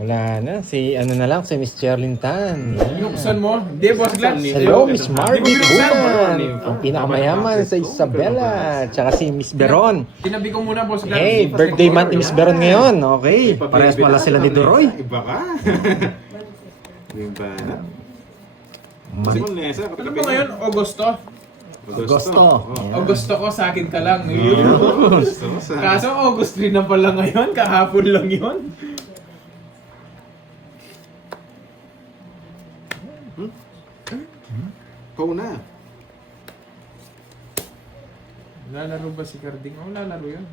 Wala na. Si ano na lang, si Miss Cherlyn Tan. Binuksan mo? Hindi, Boss Glass. Hello, Miss Marty Hindi ko binuksan. Bulan. Ang pinakamayaman sa Isabela. Tsaka si Miss Beron. Tinabi ko muna, Boss Glass. Hey, birthday month ni Miss Beron ngayon. Okay. Parehas pala sila ni Doroy. Iba ka. Iba na. Ano ba ngayon? Agosto? Agosto. Agosto ko, sa akin ka lang. Kaso August 3 na pala ngayon. Kahapon lang yun. Ikaw na. Lalaro ba si Carding? Oo, lalaro yun.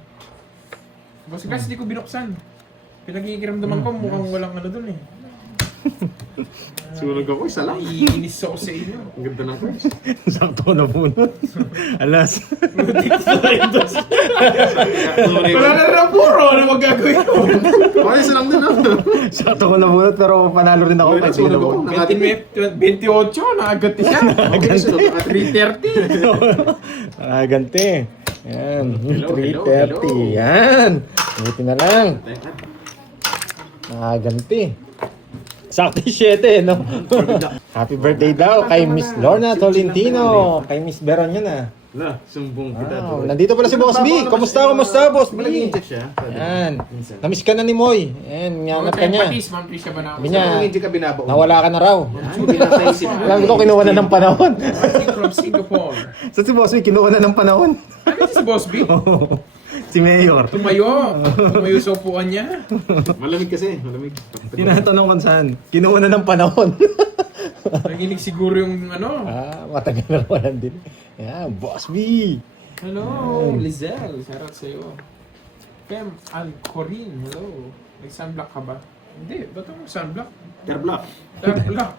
Boss Glass, di ko binuksan. Pinag-iikiramdaman ko, mukhang walang ano dun eh. Sunog ako, isa lang. Iinis ako sa inyo. Ang ganda ng first. Sakto ko na bunot. Alas. Wala na rin puro. Ano magagawin ko? Okay, isa lang din ah. Sakto ko na bunot pero panalo rin ako. Wala, sunog ako. 28, nakagati siya. 3:30. Nakagante. Yan. Hello, 3:30. Yan. Buti na lang. Nakagante. Sakto 7, no? Happy birthday daw kay Miss Lorna Tolentino. Kay Miss Beron yun ah. Wala, sumbong kita. Wow. Nandito pala si Boss B. Kumusta, Boss B? Nag-inject siya. Yan. Namiss ka na ni Moy. Yan, nyangat ka niya. Ma'am Trisha ba na ako? Sabi niya, Nag-inject ka binabaon. nawala ka na raw. Hindi na sa isip. Alam ko, kinuha na ng panahon. From Singapore. So si Boss B, kinuha na ng panahon. Ano si Boss B? Si Mayor. Tumayo sa upuan niya. Malamig kasi, malamig. Tinatanong kung saan. Kinuha na ng panahon. Naginig siguro yung ano. Matagal na naman din. Yan, Boss B. Hello, Lizelle. Shoutout sa'yo. Pem Alcorin. Hello. May sunblock ka ba? Hindi. Ba't ang sunblock? Terblock. Sunblock.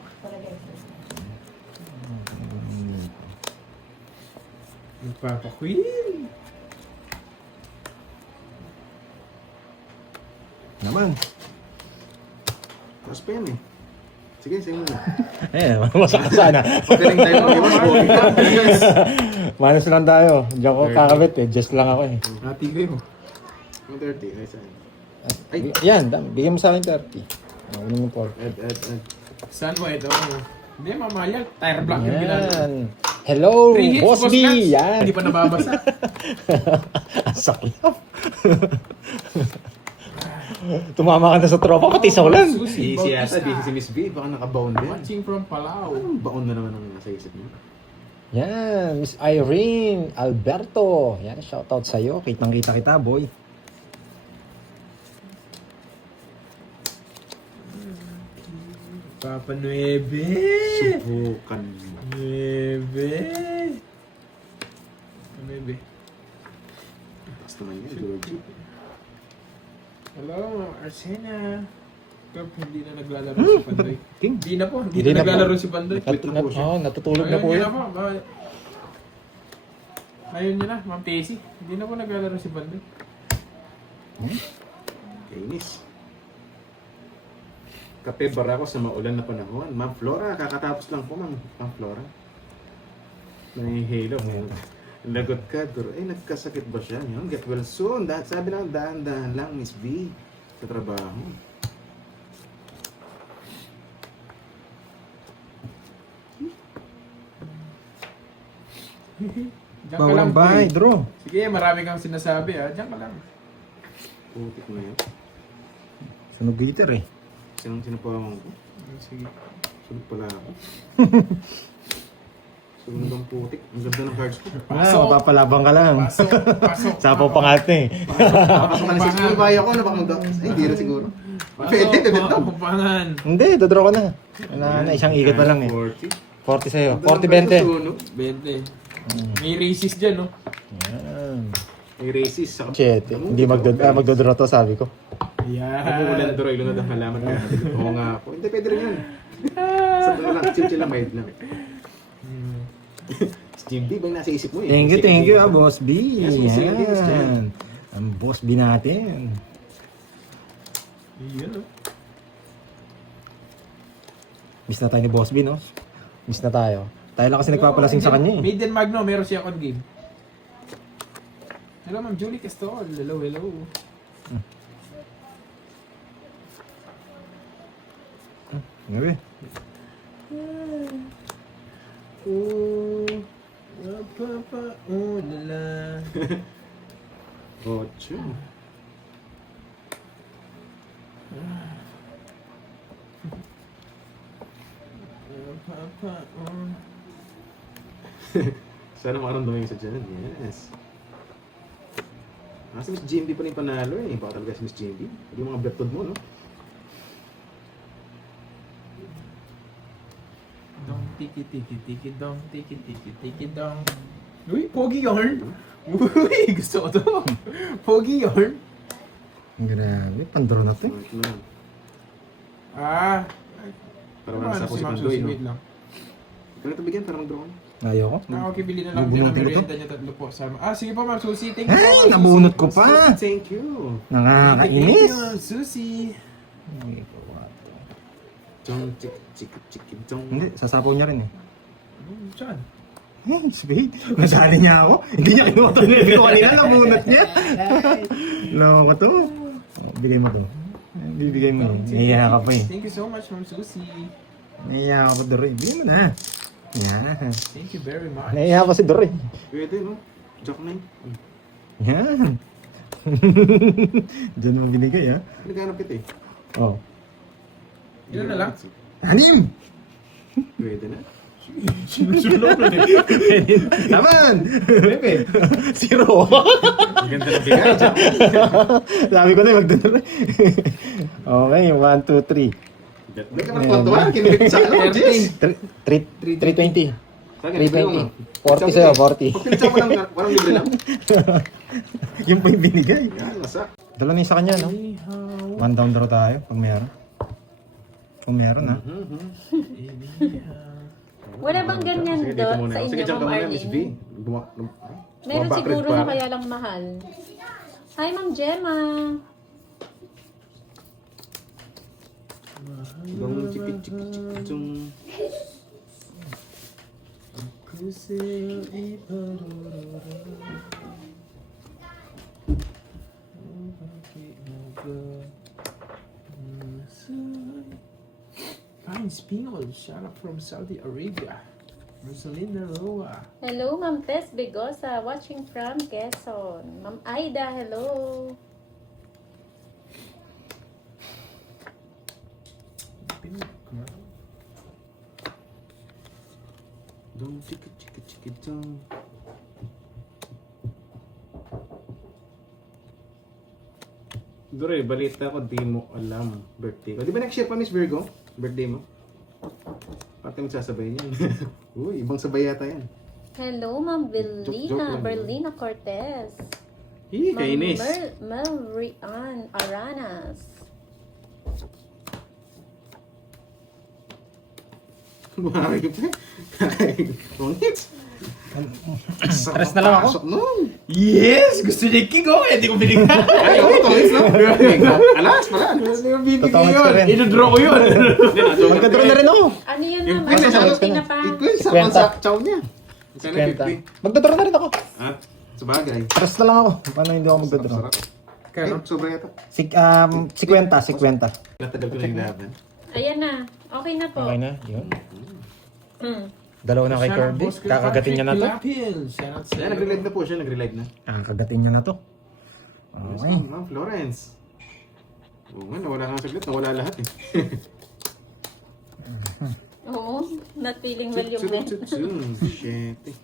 Papa Queen. Naman. Tapos pa yan eh. Sige, sa'yo muna. Masak ka sana. Magaling tayo mag-iwas. Manos lang tayo. Diyan ko kakabit eh. Just lang ako eh. Hati kayo. 130, ay sa'yo. Yan, bigyan mo sa akin 30. Ano yung 4? Add. Saan mo ito? Hindi, mamaya. Tire block yung ginagawa. Yan. Hello, 3 hits, Boss B. Lance. Yan. Hindi pa nababasa. Saklap. Tumama ka na sa tropa, pati sa ulan. Susi Easy Bautista. yata, di si Miss B. Baka nakabaon din. Watching from Palau. Anong baon na naman ang nasa isip mo? Yan, Miss Irene Alberto. Yan, shoutout sa'yo. Kitang-kita kita, boy. Papa Nueve. Subukan mo. Nueve. Nueve. Tapos naman yan, Georgie. Hello, Arsena. Pero hindi na naglalaro si Pandoy. King. Hindi na po, hindi Hindi na na po. naglalaro si Pandoy. Natutulog na po Ayun yun. niya na po. Ayun niya na, Ma'am Tessie. Hindi na po naglalaro si Pandoy. Kainis. Kape bara ko sa maulan na panahon. Ma'am Flora, kakatapos lang po, Ma'am Flora. Nahihilo. Lagot ka, Doro. Nagkasakit ba siya? Yun, get well soon. Sabi na, dahan-dahan lang, Miss B. Sa trabaho. Diyan ka Bawal lang ang bahay, boy. Dro. Sige, marami kang sinasabi ha. Diyan ka lang. Putik na yun. Sunog gator eh. Sino po ako? Sige. Sunog pala ako. Sunog ang putik. Ang ganda ng cards ko. Pasok. Mapapalabang ka lang. Pasok. Sapaw pa nga ito eh. Baka manisip ko, baya ko na baka mag- Ay, hindi na siguro. Pwede, daw. Kapangan. Hindi, dodraw ka na. Na isang ikot pa lang eh. 40. 40 sa'yo. 40-20. 20. May racist dyan, no? Yan. May racist. Saka Shit, hindi magdodraw to sabi ko. Umuulan duro, ilunod ang halaman ka. Oo nga po. Hindi, pwede rin yun. Sa lang, chill lang, mild lang. Si Jim B, bang nasa isip mo eh. Thank you, Boss B. Yes, we see you, Boss B. Yan. Ang Boss B natin. Yun, no? Miss na tayo ni Boss B, no? Miss na tayo. Tayo lang kasi nagpapalasing sa kanya eh. Maiden Magno, meron siya on game. Hello, Ma'am Julie Castol. Hello. Ngabi. Lala. 8. Sana makaramdaman yung sa dyan. Yes. Si Miss GMB pa rin panalo eh. Baka talaga si Miss GMB. Yung mga bertod mo, no? Dong tiki tiki tiki dong tiki tiki tiki dong. Uy, pogi yarn. Uy, gusto ko to. Pogi yarn. Grabe, pandro na to. Ito na. Ah. Para wala sa ako si Pandoy, no? Wait lang. Ikaw na ito bigyan para mag-draw ka. Ayoko. Okay, bili na lang din ang Bubunutin ko to. merienda niya tatlo po. Sige po, Ma'am Susie. Thank you po, Ay, Ma'am Susie. nabunot ko pa. Thank you. Thank you, Nakakainis. Ma'am Susie. Chong, chik, chik, chik, chong. Hindi, sasapaw niya rin eh. Saan? Spade. Nasali niya ako. Hindi niya kinuha to. Hindi ko kanina, nabunot niya. Loko to. Oh, bigay mo to. Bibigay mo eh. Nahiya ka pa eh. Thank you so much, Ma'am Susie. Nahiya ka pa Doroy. Bigay mo na. Yan. Thank you very much. Nahiya pa si Doroy. Pwede, no? Joke na yun. Yan. Diyan mo binigay ha. Naghanap kita eh. Oh. Yun na lang. 6! Pwede na. Sinusunod na eh. Naman! Zero. Ang ganda na bigay. Sabi ko na yung magdadala. Okay, 1, 2, 3. Hindi ka magpatuwa. Kinilig sa ano, Jess. 320. 320. 40 sa'yo, 40. Pag pinitsa mo lang, walang libre lang. Yung pa yung binigay. Yan, masak. Dala na yung sa kanya, no? One down draw tayo, pag meron. Kung meron, ha? Wala bang ganyan Sige, dito doon muna sa ako. inyo, Sige, dyan ka Ma'am muna, Miss V. Arlene? Meron Backred siguro pa. na kaya lang mahal. Hi, Ma'am Gemma. Dong, chiki, chiki, chiki, chong. Fine Spinol, shout out from Saudi Arabia. Rosalinda Roa. Hello, Ma'am Tess Begosa, watching from Quezon. Ma'am Aida, hello. Dong, chiki, chiki, chiki, chong. Dore, balita ko, di mo alam birthday ko. Di ba next year pa, Miss Virgo? Birthday mo? Pati magsasabay niyan. Uy, ibang sabay yata yan. Hello, Ma'am Joke lang. Berlina Cortez. Hi, kainis. Melrian Aranas. Buhay pa. Wrong hits. Stress na lang ako. Pasok nun. Yes! Gusto niya Kigo eh! Hindi ko binigay. Ay, oo, ito hits no? Alas, pala. Hindi ko binigay Totoong yun. experience. Ino-draw ko yun. Magka-draw na rin ako. Ano yun, Yung Ma'am? sa Ano na pa? Ikuin sa Kwenta. sa chow niya. Sana 50. Magda-draw na rin ako. Ah, sabagay. Stress na lang ako. Paano hindi ako magda-draw? Sarap. Kaya, sobra yata. 50. Natagal ko na yung laban. Ayan na. Okay na po. Okay na, yun. Hmm. Dalawa na kay Kirby. Kakagatin niya na to. Shout out Kaya sa'yo. nag-relive na po siya, nag-relive na. Kakagatin niya na to. Yes, Okay. Ma'am Florence. Oo nga, nawala nga saglit, nawala lahat eh. Oo, not feeling well yung men. Shit eh.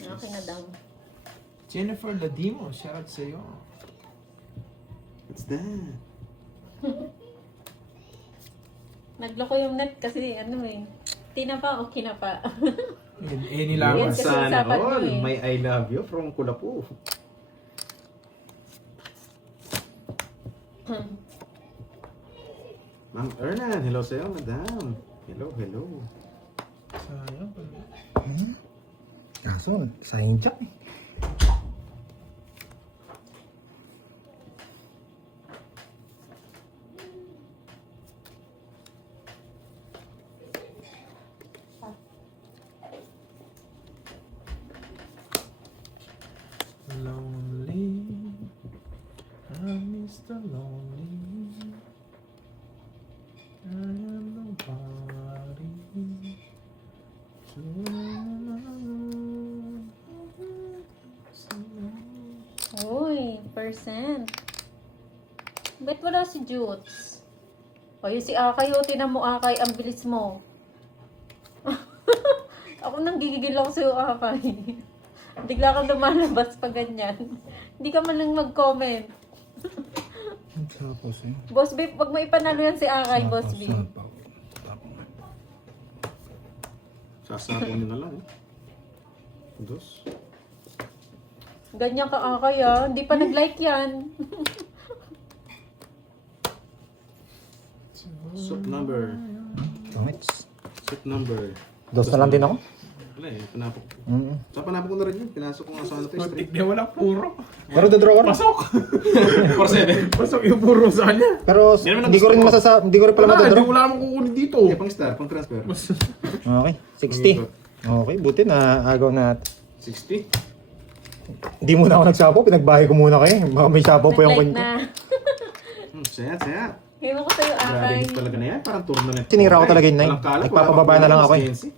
Okay na daw. Jennifer Ladimo, shout out sa'yo. What's that? Nagloko yung net kasi ano eh. Tinapa o kinapa. Eh, nilaban. Yes, kasi Sana usapan mo all, eh. may I love you from Kulapu. Ma'am Ernan, hello sa'yo, madam. Hello, hello. Sayang. Kaso, sayang jack eh. Lonely, I miss the lonely. Ba't wala si Jutes? O, yun si Akay, o. Tinan mo, Akay. Ang bilis mo. Ako nang gigigil ako sa'yo, Akay. Bigla kang lumalabas pa ganyan. Hindi ka man lang mag-comment. Ang tapos eh. Boss B, wag mo ipanalo yan si Akay, Boss B. Sasapon nyo na lang eh. Dos. Ganyan ka, Akay, ah. Hindi pa nag-like yan. Soup number. Pangits. Soup number. Dos na lang din ako. Wala eh, panapok. Mm. Sa panapok ko na rin yun. Pinasok ko nga sa ano to, Putik straight. na wala puro. Pero dodraw ko rin. Pasok! For 7. Pasok yung puro sa kanya. Pero Hindi naman hindi ko rin hindi ko rin pala Wala, hindi madodraw. wala namang kukunin dito. Okay, pang star, pang transfer. Okay, 60. Okay, buti na agaw na. 60. Hindi muna ako nagsapo, pinagbahay ko muna kayo. Baka may sapo pa yung Nag-like kwento. na. Saya, saya. Ewan ko sa'yo, Grabe Akay. hit talaga na yan. Parang tournament. Sinira ko talaga yung nine. Walang kalat, Nagpapababa wala na lang pang ako eh. efficiency.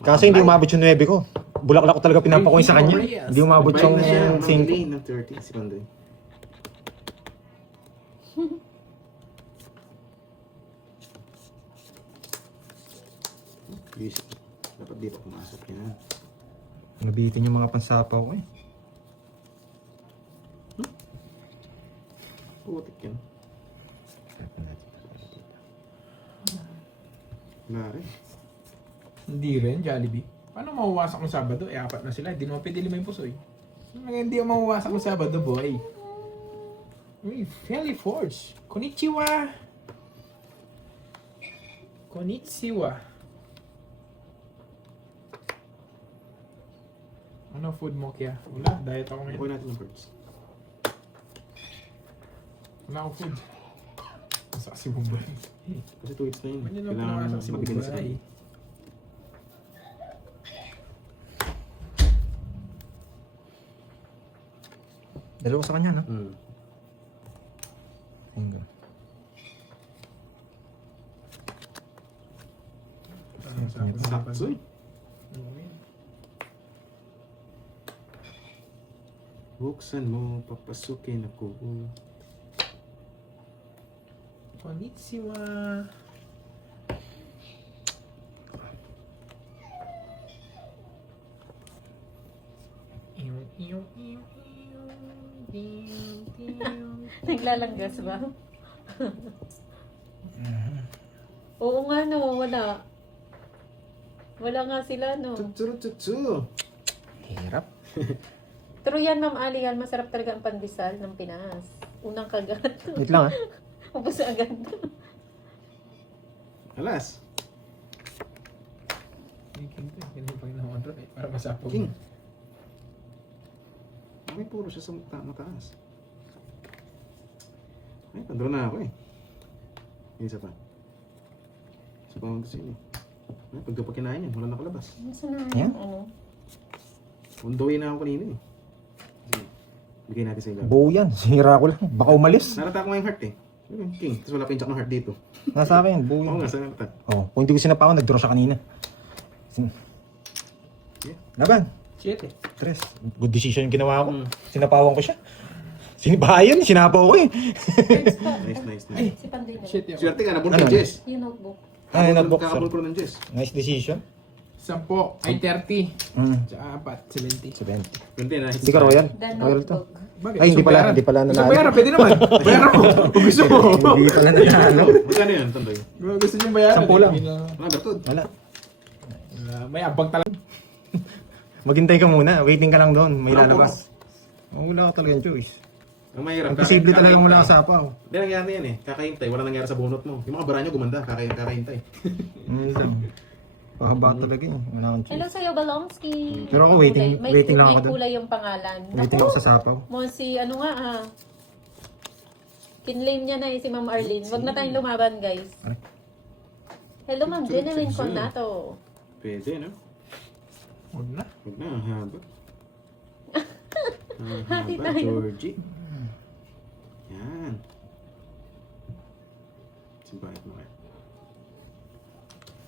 Kasi hindi umabot yung 9 ko. Bulaklak ko talaga pinapakoy sa kanya. Hindi umabot Bayad yung na siya ng 5. lane ng 30 si Pandoy. Easy. Dapat di pa pumasok yan. Nabitin yung mga pansapaw ko eh. Putik yan. Wala rin. Hindi rin, Jollibee. Paano mawawasak ng Sabado? Eh, 4 na sila. Hindi naman pwede 5 yung pusoy. Hindi yung mawawasak ng Sabado, boy. Uy, Felly Forge. Konnichiwa! Konnichiwa. Ano food mo kaya? Wala, diet ako ngayon. Kukunin natin ng birds. Wala akong food. Masak si Mumbai. Kasi 2 hits na yun. Ganyan lang Kailangan pumasak si mabigyan na sa Mumbai. kanya. Dalawa sa kanya, no? Hmm. Finger. Sakso eh. Buksan mo, papasukin ako. Konnichiwa. Naglalanggas ba? Oo nga, no. Wala. Wala nga sila, no. Tutsu. Hirap. Pero yan, Ma'am Ali, yan, masarap talaga ang pandesal ng Pinas. Unang kagat. Wait lang ah. Ubus na agad. Alas. King to. Ganun pa ginawa doon eh. Para masapo. King. May puro siya sa mataas. Ay, pandro na ako eh. Isa pa. Isa pa ang gusto yun eh. Ay, pag pa kinain yan, wala nakalabas. Saan na Yan? ano? Undoy na ako kanina eh. Sige, bigay natin sa ilan. Buo yan. Sinira ko lang. Baka umalis. Narata ko nga yung heart eh. Ayun, King, tapos wala pa yung jack ng heart dito. Nasa akin, buo Oo yan. nga, sa narata. Oh, kung hindi ko sinapawan, nag-draw siya kanina. Laban. 7. 3. Good decision yung ginawa ko. Mm. Sinapawan ko siya. Sinibayan, sinapaw ko eh. Nice, nice, Ay, nice. si Pandoy na. Shit yun. Swerte ka, nabunod Ano? ng Jess. Yung notebook. Ay, notebook. Kakabul ko ng Jess. Nice decision. 10. Ay, 30. Mm. Tsaka 4. 70. 70. Pwede na. Hindi ka royal. The Royal to. notebook. Bakit? Ay, hindi Gusto pala, bayaran? hindi pala Gusto nanalo. bayaran, pwede naman. Bayaran mo. Kung gusto mo. Hindi pala nanalo. Magkano yun, Tandoy? Kung gusto niyo bayaran. 10 lang. Wala, Bertod. Wala. May abang talaga. Maghintay ka muna. Waiting ka lang doon. May Walang lalabas. Oh, wala ka talagang choice. Ang mahirap. Ang posible talaga kakahintay. wala ka sapaw. Hindi, nangyari yan eh. Kakahintay. Wala nangyari sa bunot mo. Yung mga bara nyo gumanda. Kakahintay. Pahaba talaga yun. Wala akong Hello choice. sa'yo, Balomski. Pero ako waiting- May waiting lang ako may dun. kulay yung pangalan. Waiting ako sa sapaw. Monsi, ano nga ah. Kinlame niya na si Ma'am Arlene. Wag na tayong lumaban, guys. Ano? Hello, Ma'am Jeneline Conato. Pwede, no? Huwag na. Huwag na, ang haba. Ang Hati haba, tayo. Georgie. Yan. Simbahin mo kayo.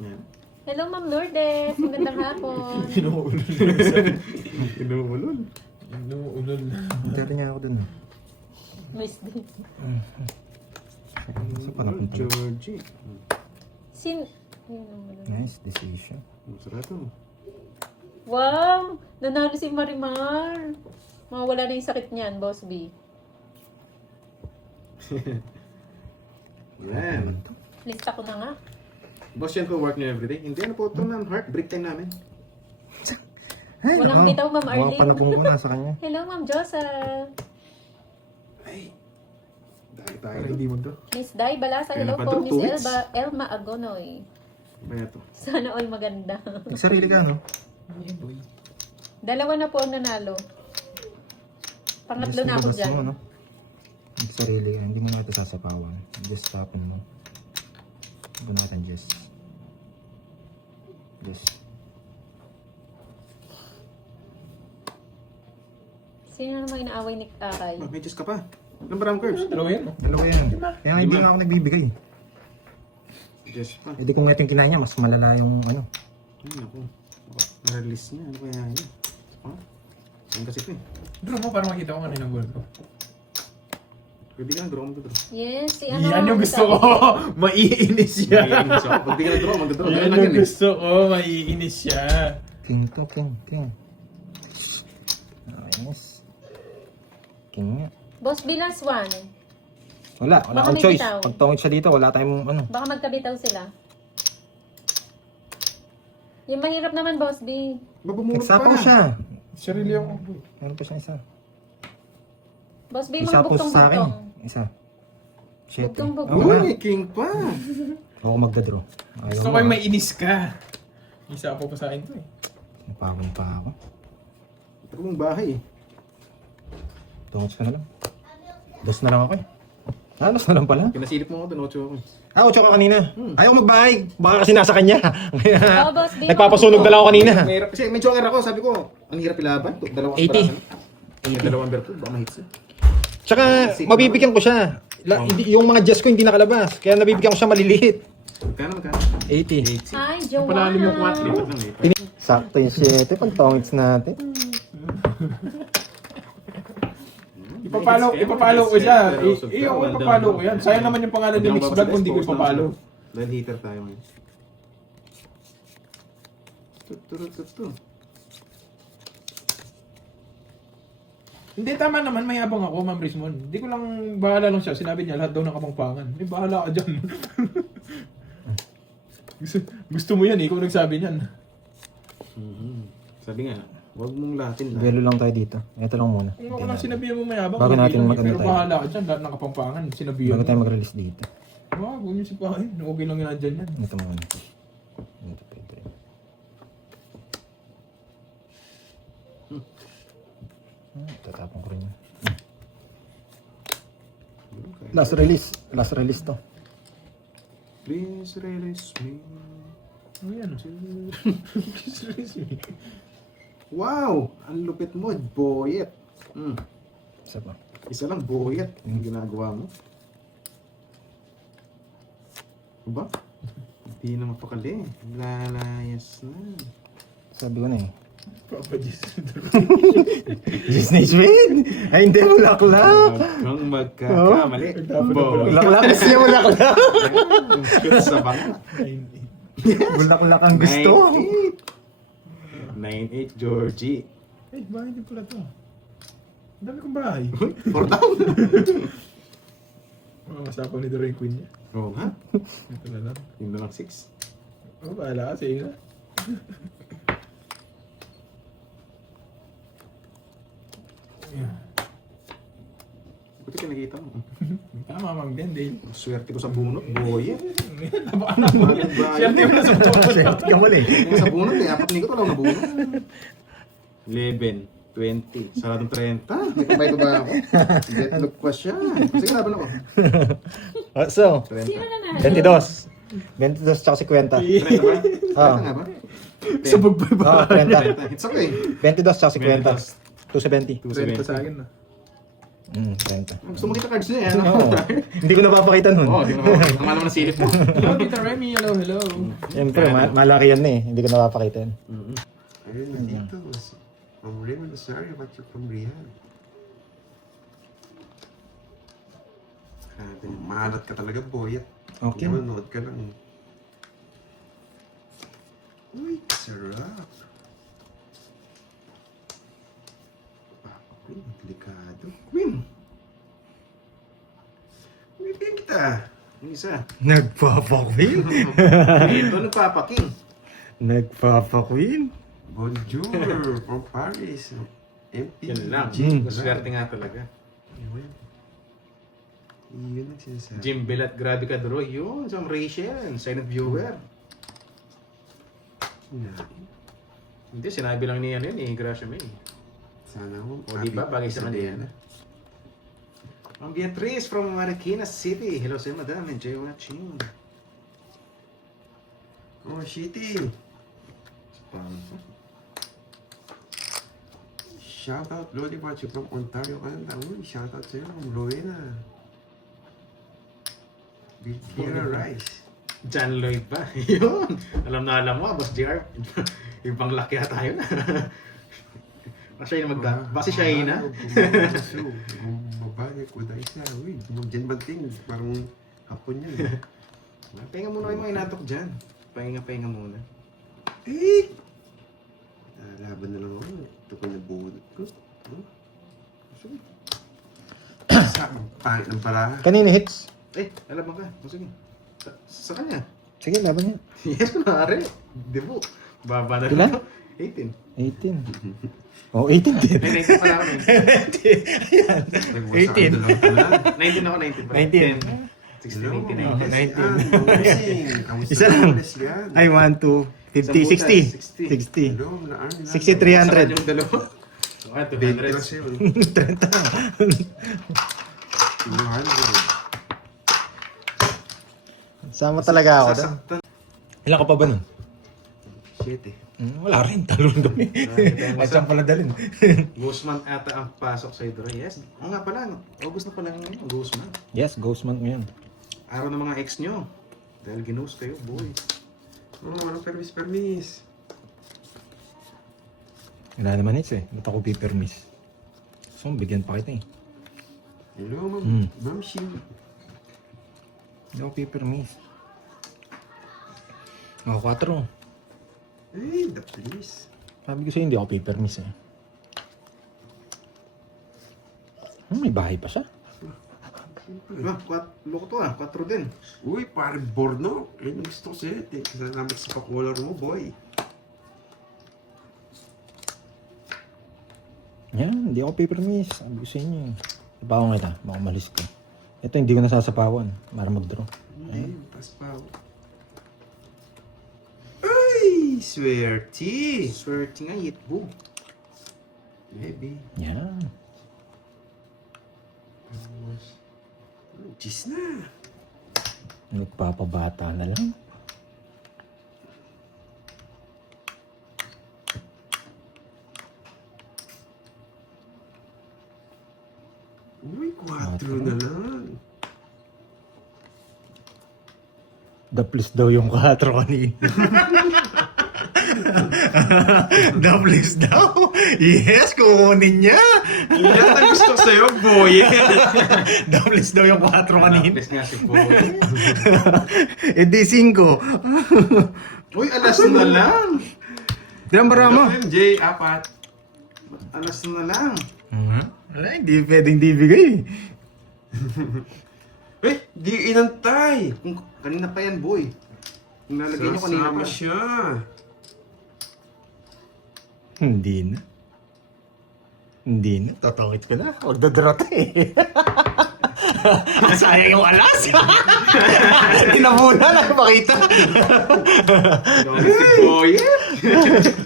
Yan. Hello, Ma'am Lourdes. Magandang hapon. Inuulol. Inuulol. Inuulol. Dali niya ako dun. Miss D. Sa panapon pala. Georgie. Sin... Ayun naman. Nice decision. Masarap to. Wow! Nanalo si Marimar. Mawala na yung sakit niyan, Boss B. Yan. Lista ko na nga. Boss, yan po work niyo everyday. Hindi na po ito ng heart. Break time namin. Ay, Walang nako. bitaw, Ma'am Mga Arlene. panapon ko na sa kanya. Hello, Ma'am Josa. Ay. Dahil tayo. Para hindi mo to. Miss Dai Balasa. Kaya Hello na pa po, daw, Miss 2 weeks. Elma Agonoy. Kaya to. Sana all maganda. Nagsarili ka, no? Ay, boy. Dalawa na po ang nanalo. Pangatlo na ako Just dyan. mo, no? Nagsarili ka. Hindi mo na ito sasapawan. Just tapon mo. Ito natin, just. Just. Sino naman inaaway ni Aray? Oh, may Diyos ka pa. Ilang ba curves? Dalawa yan, no? Dalawa yan. Kaya nga hindi nga ako nagbibigay. Diyos pa. Eh di kung ito yung kinain niya, mas malala yung ano. Ay, naku. Na-release niya. Ano kaya yun? Ah? Yan kasi ito eh. Draw mo para makita ko kanina buwan ko. Pwede ka na draw. Mag-draw. Yes, si ano. Yan yung gusto ko. Maiinis siya. Naiinis ako. Pag di ka na draw, mag-draw. Yan Ganun lang yung yan eh. gusto ko. Maiinis siya. King to, king, king. Nice. King nga. Boss B, last one. Wala Baka akong may choice. bitaw. Pag tungkol siya dito, wala tayong ano. Baka magkabitaw sila. Yung mahirap naman, Boss B. Babumulot Nagsapaw siya. Sarili ako. Meron pa siya isa. Boss B, mga Isa po sa akin. bugtong-bugtong. Isa. Shit. Bugtong-bugtong. Ako na. Uy, king pa. Ako magdadraw. Ayaw Gusto ko yung maiinis ka. Isa po pa sa akin to eh. Napakon pa ako. Ito kong bahay eh. Tungkol ka na lang. Dos na lang ako eh. Dos na lang pala. Pinasilip mo ako doon, 8 ako. Ah, 8 ka kanina. Ayaw magbahay. Baka kasi nasa kanya. Kaya, Oo, Boss B. nagpapasunog na lang ako kanina. Mahirap. Kasi may joker ako, sabi ko, ang hirap ilaban. Dalawang 80. Dalawang berto, baka mahits eh. Tsaka, mabibigyan ko siya. Yung mga jazz ko hindi nakalabas. Kaya nabibigyan ko siya maliliit. Magkano? 80. Ay, Panalim yung Joanna. 4. Lipat lang eh. Sakto yung 7. Pantongits natin. Ipapalo ko siya. Ako ipapalo ko yan. Sayang naman yung pangalan ni Mix Vlog kung hindi ko ipapalo. Dahil hater tayo ngayon. Tutu. Hindi, tama naman. Mayabang ako, Ma'am Rismon. Hindi ko lang bahala lang siya. Sinabi niya, lahat daw ng kapangpangan. Eh, bahala ka dyan. gusto mo yan eh, kung nagsabi niyan. Sabi nga, huwag mong latin na. Belo lang tayo dito. Ito lang muna. Kung ako lang sinabihan mo mayabang, Bago hindi natin lang eh. mag-ano Pero tayo. bahala ka dyan, lahat ng kapangpangan. Sinabihan Bago mo. tayo mag-release dito. Wag, huwag niyo sipahin. Okay lang yan dyan yan. Ito muna. Ito pwede. Tatapon ko rin yun. Last release. Last release to. Please release me. Ano yan? Wow! Ang lupit mo, boyet. Isa pa. Isa lang, boyet. Yung ginagawa mo. Diba? Hindi na mapakali. Lalayas na. Sabi ko na eh. Papa Jesus. Disney Swing! Ay hindi, bulaklak! Kung magkakamali. Bulaklak kasi yung bulaklak! Shoot sa banga. Bulaklak ang gusto! 9-8 Georgie. Eh, bahay din pala to. Ang dami kong bahay. 4 down. Mga masapaw ni Doreen Queen niya. Oo nga. Ito na lang. Yun na lang 6. Oh, bahala ka. Sige na. Yeah. Buti ka nakita mo. Tama, Mang Dendale. Swerte ko sa bunot, boyet. Napaka mo. Swerte mo na sa bunot. Swerte ka muli. Yung sa bunot eh, 4 linggo wala na bunot. 11, 20, saradong 30. May pabay ba ako? Deadlock pa siya. Sige, laban ako. So, Sino na na? 22. 22 tsaka 50. 30 ba? 30 Ah. nga ba? Sabog pa ba? 30. 30. It's okay. 22 tsaka 50. 270. 30 sa akin na. 30. Gusto mo kita cards niya, ano? Oo. Hindi ko napapakita nun. Oo, di mo naman. Ang alam na silip mo. Hello, Tita Remy. Hello, hello. Siyempre, malaki yan eh. Hindi ko napapakita yan. Ayun, nandito. I'm really sorry about your from Riyadh. Delikado. Maalat ka talaga, boy. At Okay. manonood ka lang. Uy, sarap. Uy, delikado. Queen! Bibigyan kita. Yung isa. Nagpapa-queen. Ito, nagpapaking. Nagpapa-queen. Bonjour from Paris. MP. Yan lang. Mm. Maswerte nga talaga. Yun. Yun ang sinasabi. Jim Belat, grabe ka, Droy. Yun, sa Rachel, silent viewer. Hindi, sinabi lang niya yun eh, Gracia May. Sana ako. O diba, bagay sa kanya. Ang Beatrice from Marikina City. Hello sa'yo, madam. Enjoy watching. Oh, shitty. Shoutout, Lodi Pacho from Ontario, Canada. Uy, shoutout sa'yo, Rowena. Bigera Rice. John Lloyd ba? Yun. Alam na alam mo, Boss JR. Ibang laki ata yun. Kasi na base siya yun, ha? Babae, kuday siya. Uy, dyan banting. Parang hapon yan. Pahinga muna kayo mga inatok dyan. Pahinga muna. Eh! Laban na lang ako. Ito ko nabunod ko. Sa pangit ng para. Kanina hits. Alam mo ka. Sige. Sa kanya. Sige, laban niya. Yes, kunwari. Debo. Baba na Ilan? rin. 18. Oh, 18 din. 19 pala ako. 18. 19 ako, 19 pala. 19. 16, 18, 19. 19. Isa lang. Ay, 1, 2, 50, 60. 60. Hello, naan. 60, 300. Yung dalawa. 1 to 20 100. kasi yun. 30. Inuhan ko. Sama talaga ako doon. Sasaktan. Ilan ka pa ba nun? 7. Wala rin. Talo rin kami. At saan pala dalhin? Guzman ata ang pasok sa Idro. Yes. Oo nga pala. August na pala ngayon. Guzman. Yes, ghost month ngayon. Araw ng mga ex nyo. Dahil ginost kayo, boy. Oh, walang permis. Wala naman hits eh. Ba't ako pipermis? So, bigyan pa kita eh. Hello, Ma'am Shi. Hindi ako pipermis. Ako 4. Hey, the police. Sabi ko sa'yo, hindi ako pipermis eh. May bahay pa siya. Loko to 4 din. Uy, pare Borno. Ayun ang gusto ko sa'yo. Salamat sa pakulor mo, boy. Yan, hindi ako pipermis. Sabi ko sa inyo eh. Sapawan kita, baka malis ko. Ito, hindi ko nasasapawan para mag-draw. Hindi, pas pa ako. Ay, swerte. Swerte nga, yitbo. Maybe. Yan. Cheese na. Nagpapabata na lang. Uy, 4 na lang. The plus daw yung 4 kanina. The plus daw. Yes, kukunin niya. Yan ang gusto ko sa'yo, boy. The plus daw yung 4 kanina. Naples nga si boy. Eh di 5. Uy, alas na lang. Diyan bara mo. MJ, 4. Alas na lang. Wala, hindi pwedeng di bigay. Eh, di inantay. Kung kanina pa yan, boy. Kung nalagay nyo kanina Sasama pa. siya. Hindi na. Hindi na. Tatangit ko na. Huwag dadrata eh. Sayang yung alas. Tinabunan na makita. Grabe si boy.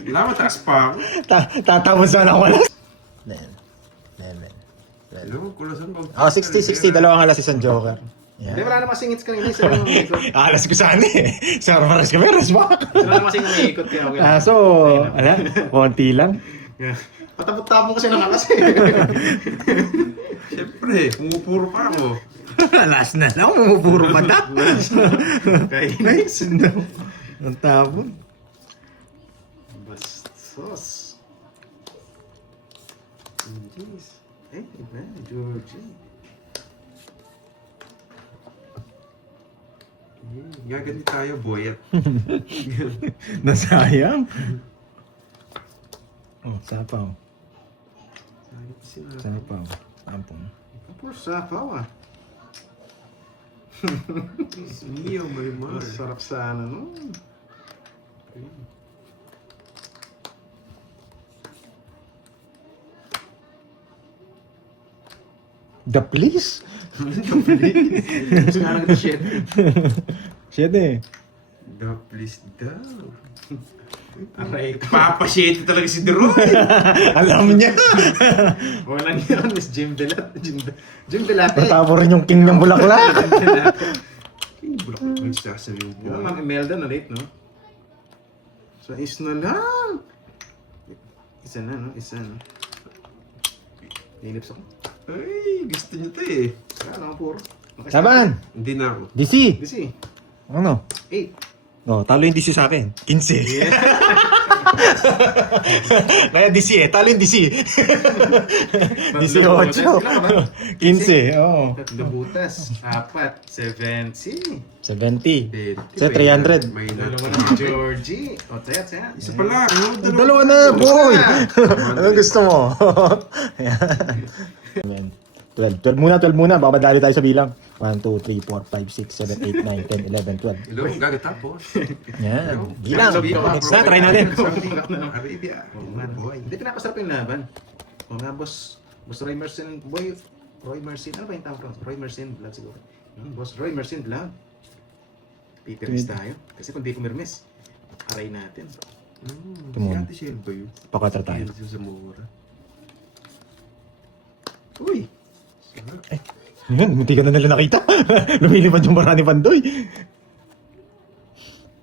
Wala, mataas pa ako. Tatapos na ng alas. Hello, kulasan ba? Oh, 60. Dalawang alas, isang joker. Hindi, Yan. wala namang singits kanina. Sila namang ikot. Alas ko sana eh. Sa Armaras kami, alas ba? Sila namang singits may ikot. Kaya okay. So, konti lang. Patapot-tapon kasi ng alas eh. Siyempre, pumupuro pa ako. Alas na lang, puro mata. Kainis. Ang tapon. Bastos. Jeez. Eh, iba. Georgie. Gaganti tayo, boyet. Nasayang. Oh, sapaw. Sayang pa sila. Sapaw. Tampon. Puro sapaw ah. Mio, Marimar. Sarap sana nun. The police? Gusto nga lang shit. Shit eh. The please daw. Aray ko. Papasyete talaga si Deroy. Alam niya. Walang yun, Miss Jim Delat. Jim Delate. Natapos rin yung king ng bulaklak. Bulak ko yung sasabihin Yung mo. Ma'am Imelda na late, no? So, is na lang. Isa na, no? Isa, no? Nilips ako. Ay, gusto niyo to eh. Kaya lang, puro. Saban! Hindi na ako. DC! Busy. Ano? 8. Oh, talo yung DC sa akin. 15. Kaya DC eh. Talo yung DC. 18. 15. Oo. Tatlo butas. 4. 70. 70. Sa 300. May Dalawa na si Georgie. O, taya. Isa pala. Dalawa na, boy! Anong gusto mo? Ayan. 12 muna. Baka madali tayo sa bilang. 1, 2, 3, 4, 5, 6, 7, 8, 9, 10, 11, 12. Hello, gagatapos. Yan. Bilang. Next na, try natin. Arabia. Boy. Hindi pinapasarap yung laban. Mga boss Roy Mersin, Roy Mersin, ano ba yung tawag ko? Roy Mersin, vlog siguro. Boss Roy Mersin, vlog. Pipirmis tayo. Kasi kung di kumirmis, aray natin. Tumon. Ate Shell ba yun? Pakatra tayo. Yan sa Zamora. Uy! Yun, munti ka na nila nakita. Lumilipad yung bara ni Pandoy.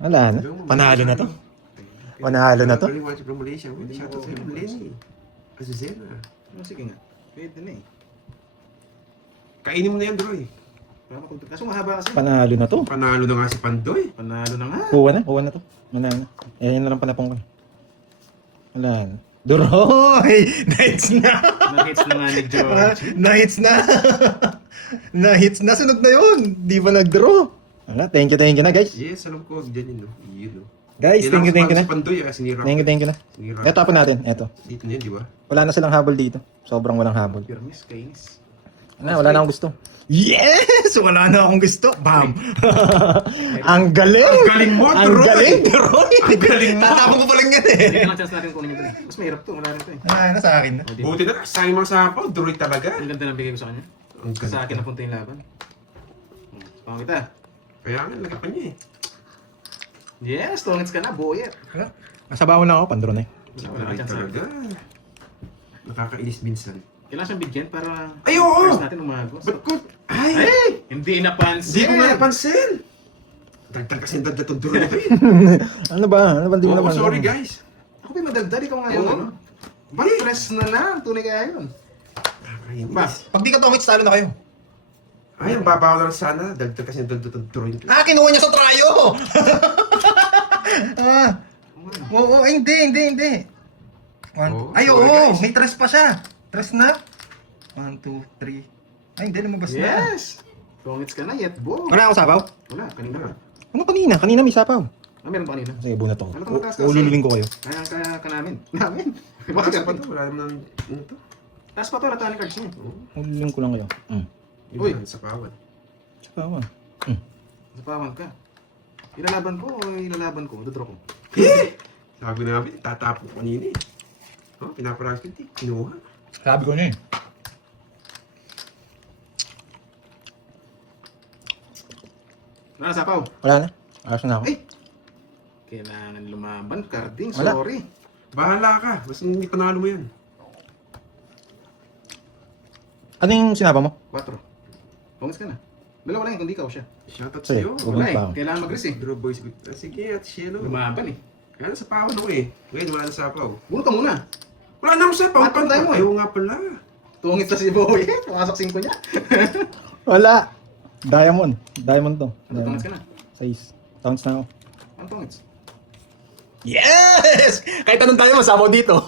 Wala na. Panalo na to. Panalo na to. Kaliwan siya from Malaysia. Pwede siya ito sa Lenny. Azuzena. Sige nga. Pwede na eh. Kainin mo na yan, Droy. Kaso mahaba kasi. Panalo na to. Panalo na nga si Pandoy. Panalo na nga. Kuha na to. Wala na. Yan na lang panapong ko. Wala na. Duroy! Nights na! Nag-hits na nga ni George. Nights na! Na-hits na. Sunod na yun. Di ba nag-draw? Wala, thank you na guys. Yes, alam ko. Diyan yun, no? Yun, no? Guys, thank you na. Si Pandoy, sinira ko. Thank you na. Sinira Ito, tapon natin. Ito. Dito na yun, di ba? Wala na silang habol dito. Sobrang walang habol. Pirmis, kainis. Wala na akong gusto. Yes! Wala na akong gusto. Bam! Ang galing! Ang galing mo, Ang Troy! galing, Troy! Ang galing mo! Tatapon ko pa lang yan eh. Hindi lang chance natin kunin ito eh. Mas mahirap to, wala rin to eh. Na sa akin na. O, di ba? Buti na, sa aking mga sapaw, Droy talaga. Ang ganda ng bigay ko sa kanya. Ang ganda. Sa akin napunta yung laban. Pang kita. Kaya nga, laki pa niya eh. Yes, tongits ka na, boyet. Masabawan lang ako, pandro na eh. Wala Droy kang chance talaga. Nakakainis minsan. Kailangan siyang bigyan para Ay, oo! first natin umagos. Ba't ko? Ay! Ay! Hindi napansin! Hindi ko nga napansin! Dagdag kasi yung dagdag itong Droy na ito eh. Ano ba? Ano ba di mo Oo, naman? sorry guys. Ako ba madagdag? Ikaw ngayon, Oo. ano? Ba't stress na lang? Tunay kaya yun. Nakakainis. Ba? Pag di ka tongits, talo na kayo. Ay, ang babaw na lang sana. Dagdag kasi yung dagdag itong Droy. Kinuha niya sa trayo! Oo, hindi. Oh, Ay, sorry, oo, guys. may tres pa siya. Tres na. 1, 2, 3. Ay, hindi lumabas na. Yes! Tongits ka na, yet bo. Wala ako sabaw? Wala, kanina ka. Ano kanina? Kanina may sapaw. Ah, meron pa kanina. Sige, bunat ako. Ano ka mataas kasi? Ulululing ko kayo. Kaya ka namin. Namin? Bakit Bakit pa to? Wala naman ano to? Taas pa to, ratani cards mo. Ulululing ko lang kayo. Uy. Sa kawan. Sapaw ah. Napawan ka. Ilalaban ko o ilalaban ko? Dodro ko. Sabi namin, tatapon ko kanina eh. Oh, pinaparagos ko ito. Kinuha. Sabi ko niya eh. Wala na, sapaw. Wala na. Ayos na ako. Ay! Kailangan lumaban, carding. Wala. Sorry. Bahala ka. Basta hindi panalo mo yan. Ano yung sinapa mo? 4. Tongits ka na. Dalawa lang, kundi ikaw siya. Shoutout Sige, sa'yo. huwag Wala mo eh. pa. Kailangan mag-risk eh. Draw boys with... sige, at Cielo. Lumaban eh. Kaya nasa pawan ako eh. Ngayon, wala na sapaw. Bunot ka muna. Wala na ako sa pawan. Patron tayo mo eh. Ayaw nga pala. Tungit sa si Boy. Pumasok 5 niya. Wala. Diamond. Diamond to. Ano, tungits ka na? 6. Towns na ako. Ano tungits? Yes! Kahit anong tayo, masama dito.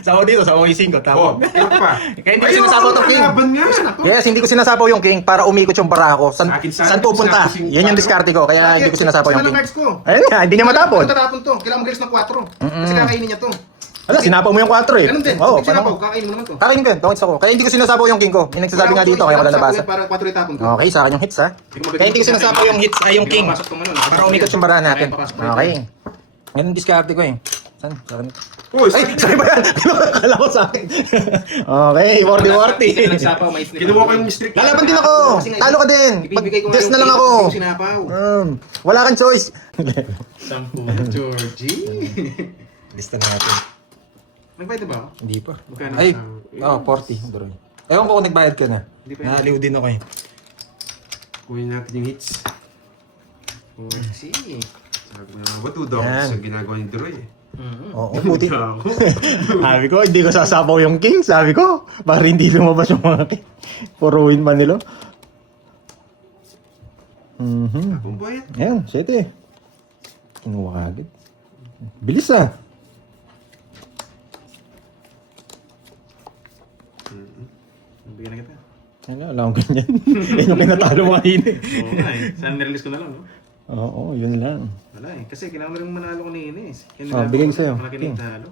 Sabaw dito, sabaw yung 5. Oh, Tama. ilan pa? Kaya hindi ko sinasabaw tong king. Laban nga. Yes, hindi ko sinasabaw yung king para umikot yung bara ko. Sa akin, Saan pupunta? sinasabaw Yan yung diskarte ko, kaya hindi ko sinasabaw yung Saan ang king. cards ko? Ayun nga, hindi niya matapon. Tatapon to. Kailangan mag-release ng 4. Kasi kakainin niya to. Wala, sinapaw mo yung 4 eh. Ganun din. Oo, Pag sinapaw, paano? kakainin mo naman to. Kakainin ko yun, tungkol ako. Kaya hindi ko sinasabaw yung king ko. Yung nagsasabi nga dito, kaya wala nabasa. Para 4 itapon ko. Okay, sa akin yung hits ha. Kaya hindi ko sinasabaw yung hits, ay yung king. Para umikot yung barahan natin. Okay. Yan yung diskarte ko eh. Saan? Sa akin. Uy, Ay, sorry ba yan? Kala ko sa akin. Okay, 40-40. Kinuha ko yung streak. Lalaban din ako. Talo ka din. Ibibigay ko nga Just yung na lang ako. yung sinapaw. Wala kang choice. 10, Georgie. Lista natin. Nagbayad na ba ako? Hindi pa. Magkano Ay, sa- 40. Duroy. Ewan ko kung nagbayad ka na. Hindi pa. Naaliw din ako eh. Kunin natin yung hits. See. Sabi ko na ba, 2 dogs Yan. sa ginagawa ni Droy eh. Oo, puti. Ako. Sabi ko, hindi ko sasapaw yung king. Sabi ko, para hindi lumabas yung mga king. Puro win man nila. Akong bayad. Ayan, 7. Kinuha ka agad. Bilis ah. Bigyan na kita. Ano, alam ko ganyan. Yan yung pinatalo mo kanina eh. Oo nga eh. Sana nirelease ko na lang, no? Oo, yun lang. Wala eh. Kasi kailangan mo rin manalo ko ni Ines. Oh, bigay ko sa'yo. Malaki King. na talo.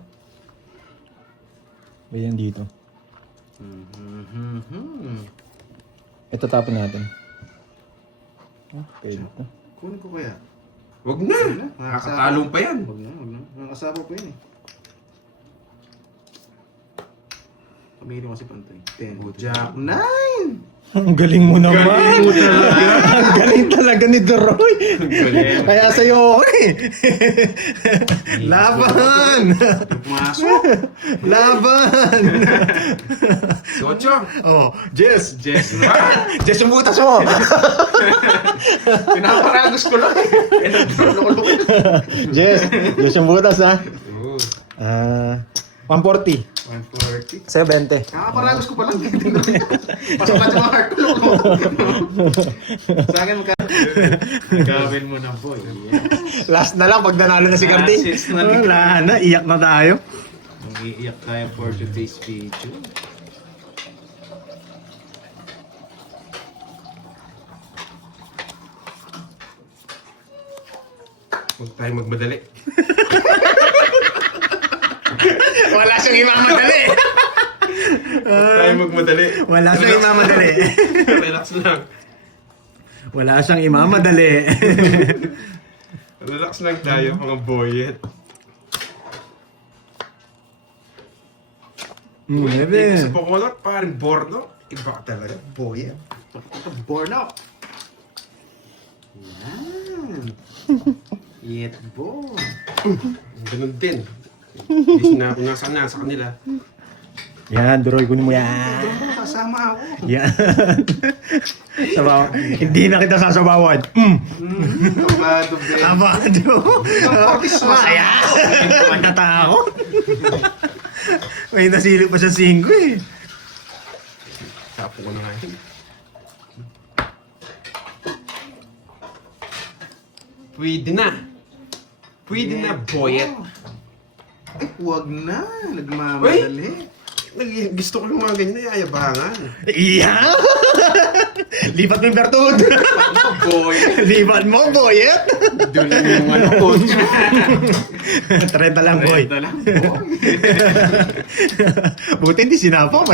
Ba yan dito. Ito tapon natin. Okay, ito. Kunin ko kaya. Wag na. Wala, Nakakatalong pa yan. Huwag na, huwag na. Nakasama pa yun eh. Pamili ko kasi pantay. 10. Jack 9! Ang galing mo naman! Ang galing talaga ni Doroy! Kaya sa'yo ako eh! Laban! Pumasok! Laban! Socho. Oh, Jess! Jess na! Jess yung butas mo! Pinaparagos ko lang eh. Eh, nagloko-loko. Jess! Jess yung butas ha! Oo. 140. 140. Sa'yo 20. Kakaparagos ko pa lang. Pasok ka sa mga heart ko. Sa akin magkawin mo na boy. Last na lang pag nanalo na si Carding. Last na lang. Wala na, iyak na tayo. Mag-iiyak tayo for today's video. Huwag tayo magmadali. Wala siyang imamadali. Huwag tayo magmadali. Wala siyang imamadali. Relax lang. Wala siyang imamadali. Relax lang tayo, mga boyet. Dito sa Pocolor, parang bordo. Iba ka talaga, boyet. Born up. Yan. Yet bo. Ganun din. Hindi na ako nasa kanila. Yan, Doroy, kunin mo yan. Kasama ako. Yan. Sabaw. Hindi na kita sasabawan. Kabado, Ben. Abado. Portis, masama. Ayan. Magtatakot. May nasilip pa sa 5 eh. Tapo ko na nga yun. Pwede na. Pwede na, boyet. Ay, huwag na. Nagmamadali. Gusto ko yung mga ganyan na yayabangan. Iya! Lipat mo yung bertud. Boy. Lipat mo, boyet. Doon lang yung ano ko. 30 lang, boy. Ito lang, boy. Buti hindi sinapaw.